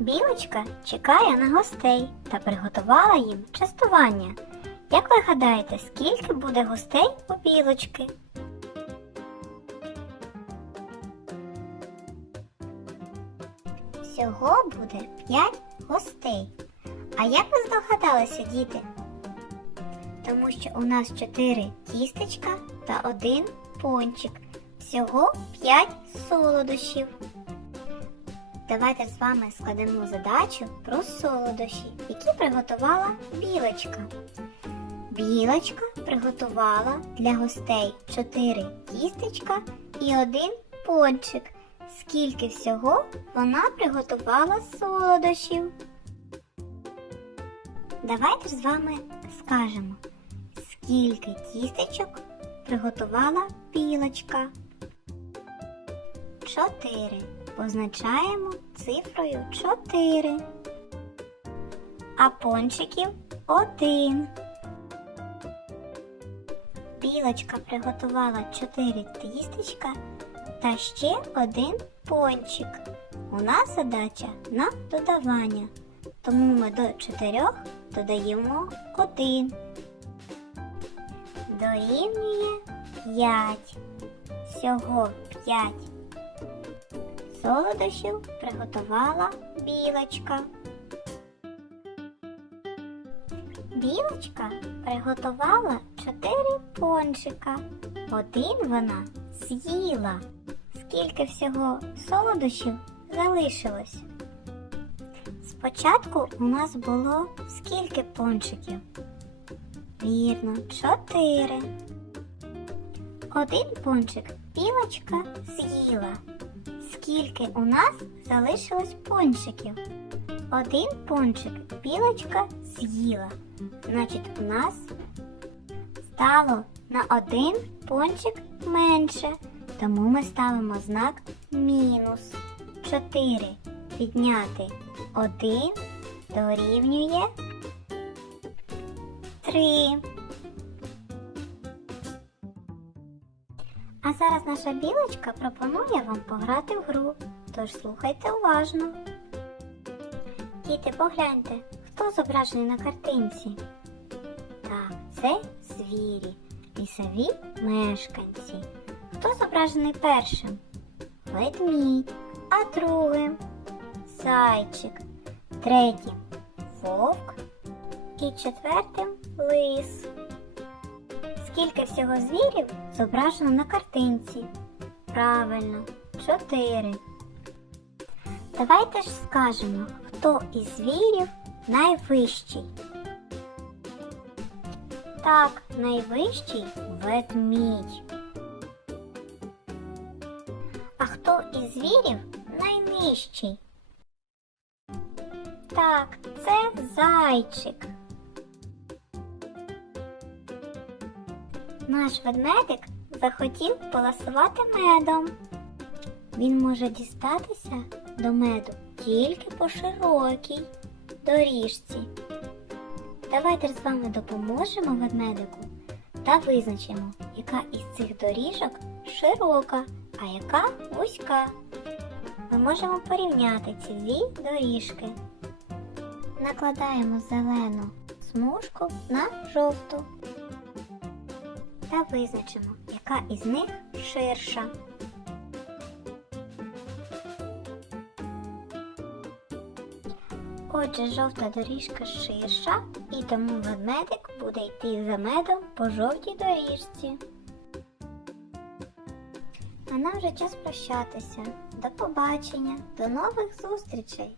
Білочка чекає на гостей та приготувала їм частування. Як ви гадаєте, скільки буде гостей у білочки? Всього буде 5 гостей. А як ви здогадалися, діти? Тому що у нас 4 тістечка та один пончик. Всього 5 солодощів. Давайте з вами складемо задачу про солодощі, які приготувала білочка. Білочка приготувала для гостей 4 тістечка і один пончик. Скільки всього вона приготувала солодощів? Давайте з вами скажемо, скільки тістечок приготувала білочка. Чотири. Позначаємо цифрою 4. А пончиків один. Білочка приготувала 4 тістечка та ще один пончик. У нас задача на додавання, тому ми до 4 додаємо 1. Дорівнює 5. Всього 5 солодощів приготувала білочка. Білочка приготувала 4 пончика. Один вона з'їла. Скільки всього солодощів залишилось? Спочатку у нас було скільки пончиків? Вірно, 4. Один пончик білочка з'їла. Скільки у нас залишилось пончиків? Один пончик білочка з'їла. Значить, у нас стало на один пончик менше. Тому ми ставимо знак мінус. 4 підняти 1 дорівнює 3. А зараз наша білочка пропонує вам пограти в гру, тож слухайте уважно. Діти, погляньте, хто зображений на картинці? Так, це звірі, лісові мешканці. Хто зображений першим? Ведмідь, а другим зайчик, третім вовк і четвертим лис. Скільки всього звірів зображено на картинці? Правильно, чотири. Давайте ж скажемо, хто із звірів найвищий. Так, найвищий ведмідь. А хто із звірів найнижчий? Так, це зайчик. Наш ведмедик захотів поласувати медом. Він може дістатися до меду тільки по широкій доріжці. Давайте з вами допоможемо ведмедику та визначимо, яка із цих доріжок широка, а яка вузька. Ми можемо порівняти ці дві доріжки. Накладаємо зелену смужку на жовту та визначимо, яка із них ширша. Отже, жовта доріжка ширша, і тому ведмедик буде йти за медом по жовтій доріжці. А нам вже час прощатися. До побачення, до нових зустрічей!